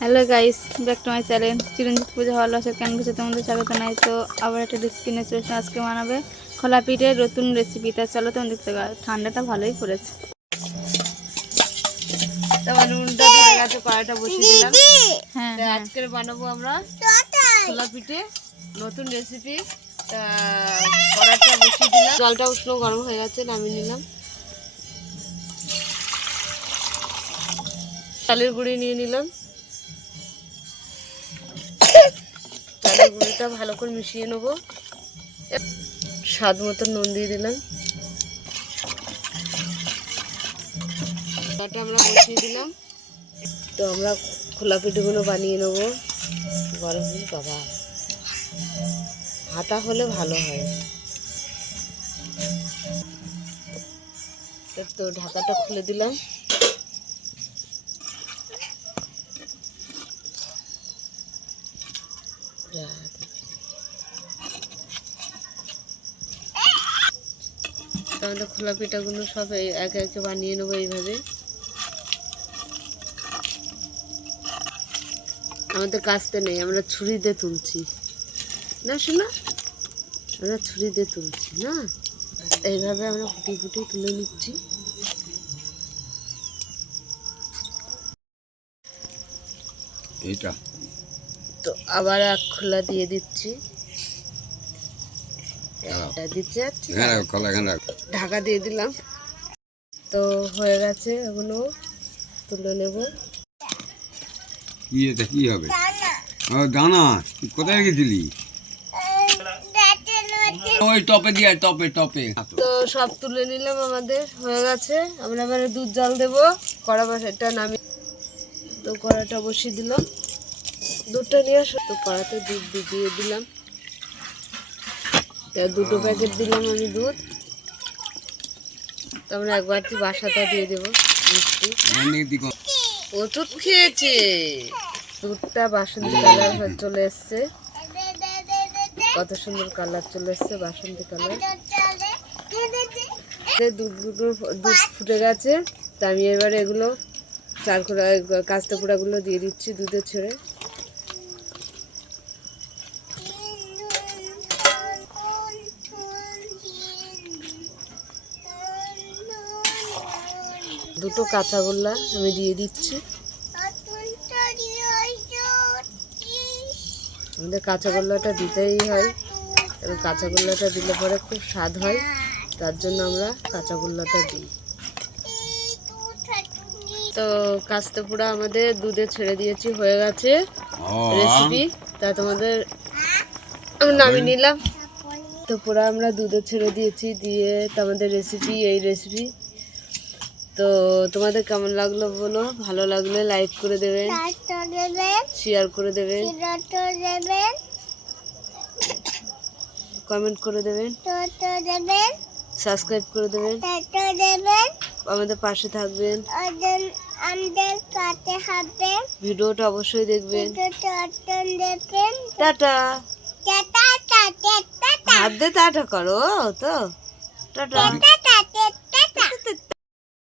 Hello guys, back to my channel Chiranjit পূজা ভালোবাসা কেন কিছু তোমাদের স্বাগত নাই। তো আবার একটা রেসিপি নিয়ে চলেছি। আজকে বানাবে খোলা পিঠের নতুন রেসিপি। তা চলো তোমাদের দেখতে পারো, ঠান্ডাটা ভালোই পড়েছে। তারপর নুনটা ধরে গেছে, কড়াইটা বসিয়ে দিলাম। হ্যাঁ, আজকে বানাবো আমরা খোলা পিঠে নতুন রেসিপি। তা কড়াইটা বসিয়ে দিলাম, জলটা উষ্ণ গরম হয়ে গেছে, নামিয়ে নিলাম। চালের গুঁড়ি নিয়ে নিলাম, চালের গুঁড়িটা ভালো করে মিশিয়ে নেবো। স্বাদ মতো নুন দিয়ে দিলাম, এটা আমরা বসিয়ে দিলাম। তো আমরা খোলা পিঠেগুলো বানিয়ে নেবো। গরম দিন বাবা, হাতা হলে ভালো হয়। তো ঢাকাটা খুলে দিলাম। আমাদের খোলা পিঠাগুলো সব একে একে বানিয়ে নেবো এইভাবে। আমাদের কাস্তে নেই, আমরা ছুরি দিয়ে তুলছি না, শোনা, আমরা ছুরি দিয়ে তুলছি না। এইভাবে আমরা ফুটি ফুটি তুলে নিচ্ছি। এইটা তো আবার এক খোলা দিয়ে দিচ্ছি, দিতে যাচ্ছি, ঢাকা দিয়ে দিলাম। তো হয়ে গেছে, এগুলো তুলে নেব। কি এটা কি হবে? ও দানা, তুই কোথায় গেছিলি? ওই টপে দিয়ে, টপে টপে। তো সব তুলে নিলাম, আমাদের হয়ে গেছে। আমরা এবারে দুধ জাল দেবো। কড়া বসাটা নামিয়ে তো কড়াটা বসিয়ে দিলাম, দুধটা নিয়ে আসো। তো কড়াতে দুধ দিয়ে দিলাম, দুটো প্যাকেট দিলাম আমি দুধ। তো আমরা এক বাটি বাসাটা দিয়ে দেবো মিষ্টি। প্রচুর খেয়েছে। দুধটা বাসন্তী কালার চলে এসছে, কত সুন্দর কালার চলে এসছে, বাসন্তী কালার। দুধ ফুটে গেছে। তা আমি এবারে এগুলো কাস্তে পোড়াগুলো দিয়ে দিচ্ছি দুধে ছেড়ে। দুটো কাঁচাগোল্লা আমি দিয়ে দিচ্ছি। আমাদের কাঁচাগোল্লাটা দিতেই হয়, এবং কাঁচাগোল্লাটা দিলে পরে খুব স্বাদ হয়, তার জন্য আমরা কাঁচাগোল্লাটা দিই। তো কাস্তে পোড়া আমাদের দুধে ছেড়ে দিয়েছি, হয়ে গেছে রেসিপি। তা তোমাদের আমি নামিয়ে নিলাম। তো পোড়া আমরা দুধে ছেড়ে দিয়েছি, দিয়ে তো আমাদের রেসিপি এই রেসিপি। তো তোমাদের কেমন লাগলো বলো, ভালো লাগলে লাইক করে দেবেন, শেয়ার করে দেবেন, কমেন্ট করে দেবেন, সাবস্ক্রাইব করে দেবেন, আমাদের পাশে থাকবেন, ভিডিওটা অবশ্যই দেখবেন। টাটা, হাত দিয়ে টাটা করো তো, টাটা।